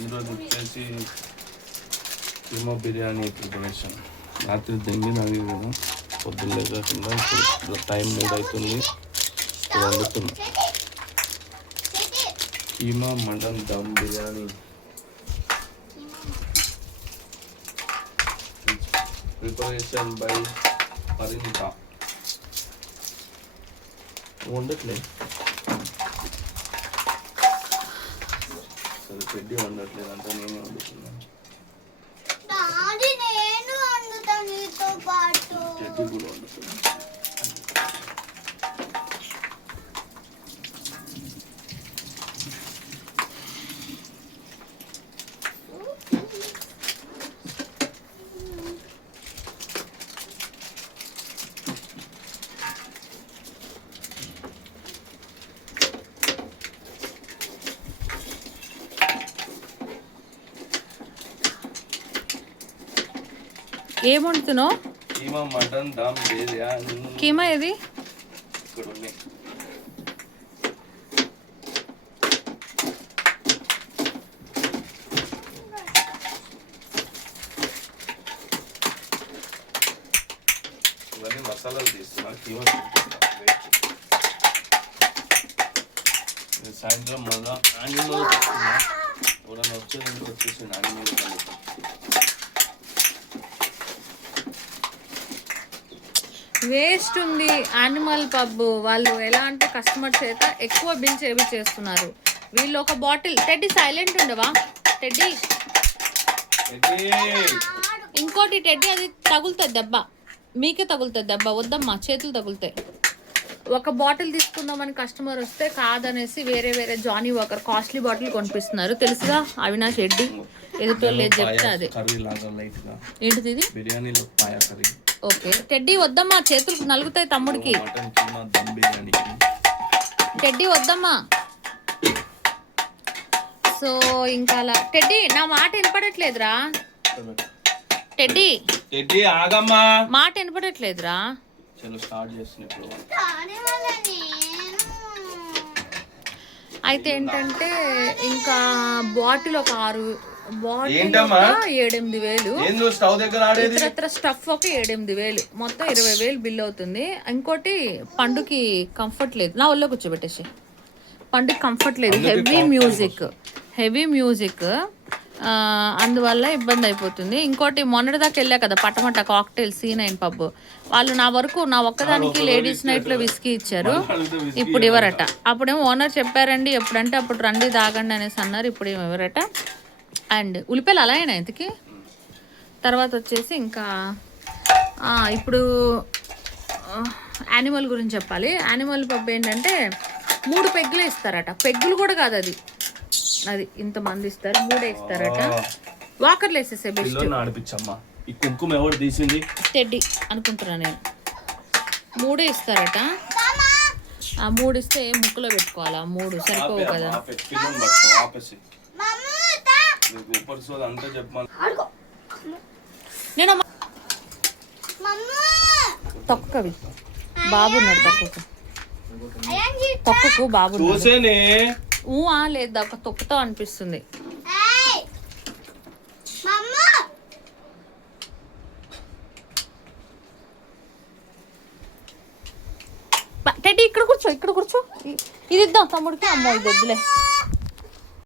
ఈరోజు వచ్చేసి కీమా బిర్యానీ ప్రిపరేషన్. రాత్రి దెంగి నాది కదా, పొద్దున్న లేకుండా ఇప్పుడు టైం 3 అవుతుంది. వండుతున్నాం keema mutton dum biryani. Preparation by Parinita. వండట్లేదు సరే, పెట్టి వండట్లేదు అంటే నేనే వండుతున్నాను. చెట్టు కూడా వండుతున్నాను. ఏం వండుతున్నావు? కీమా మటన్ దమ్ బిర్యానీ. కీమా ఏది? ఇక్కడ ఉన్నాయి. ఇవన్నీ మసాలాలు తీస్తున్నా. కీమా సాయంత్రం మళ్ళా యానిమల్ ఎవరైనా వచ్చేసి యానిమల్ వేస్ట్ ఉంది. యానిమల్ పబ్ వాళ్ళు ఎలా అంటే కస్టమర్ చేత ఎక్కువ బిల్ చేస్తున్నారు. వీళ్ళు ఒక బాటిల్. టెడ్డీ సైలెంట్ ఉండవా టెడ్డీ? ఇంకోటి టెడ్డీ, అది తగులుతుంది దెబ్బ, మీకే తగులుతుంది దెబ్బ. వద్దమ్మా, చేతులు తగులుతాయి. ఒక బాటిల్ తీసుకుందామని కస్టమర్ వస్తే కాదనేసి వేరే జానీ వాకర్ కాస్ట్లీ బాటిల్ కొనిపిస్తున్నారు. తెలుసుగా అవినాష్ రెడ్డి, ఎదుతో లేదు చెప్తే అదే. ఏంటిది ఇది? బిర్యానీలో పాయా కర్రీ. ఓకే టెడ్డీ వద్దమ్మా, చేతులు నలుగుతాయి తమ్ముడికి. టెడ్డీ వద్దమ్మా. సో ఇంకా అలా. టెడ్డీ నా మాట వినపడట్లేదురా. టెడ్డీ టెడ్డీ ఆగమ్మా, మాట వినపడట్లేదురా. అయితే ఏంటంటే ఇంకా బాటిల్ ఒక 6 7-8,000, ఇతరత్ర స్టఫ్ ఒక 7-8,000, మొత్తం 20,000 బిల్ అవుతుంది. ఇంకోటి పండుకి కంఫర్ట్ లేదు. నా ఒళ్ళో కూర్చోబెట్టేసి. పండుకి కంఫర్ట్ లేదు, హెవీ మ్యూజిక్ అందువల్ల ఇబ్బంది అయిపోతుంది. ఇంకోటి మొన్నటిదాకా వెళ్ళా కదా పట్టమట్ట కాక్టైల్ C9 పబ్, వాళ్ళు నా ఒక్కదానికి లేడీస్ నైట్లో విస్కీ ఇచ్చారు. ఇప్పుడు ఇవ్వరట. అప్పుడేమో ఓనర్ చెప్పారండి ఎప్పుడంటే అప్పుడు రండి తాగండి అనేసి అన్నారు. ఇప్పుడు ఏమో ఇవ్వరట. అండ్ ఉల్లిపాయలు అలా అయినా ఇంతకి. తర్వాత వచ్చేసి ఇంకా ఇప్పుడు యానిమల్ గురించి చెప్పాలి. యానిమల్ పబ్ ఏంటంటే 3 పెగ్గులు ఇస్తారట. పెగ్గులు కూడా కాదు, అది ఇంతమంది ఇస్తారు, 3 ఇస్తారట. వాకర్లు వేసేసే బెస్ట్. టెడ్డీ అనుకుంటున్నా నేను. 3 ఇస్తారట. ఆ 3 ఇస్తే ముక్కులో పెట్టుకోవాలా? 3 సరిపోవు కదా. నేను తొక్కవి బాబు ఉన్నాడు. తొక్కకు బాబు లేదు, ఒక తొక్కుతో అనిపిస్తుంది. టెడ్డీ ఇక్కడ కూర్చో. ఇది ఇద్దాం తమ్ముడికి. అమ్మో ఇది వద్దులే.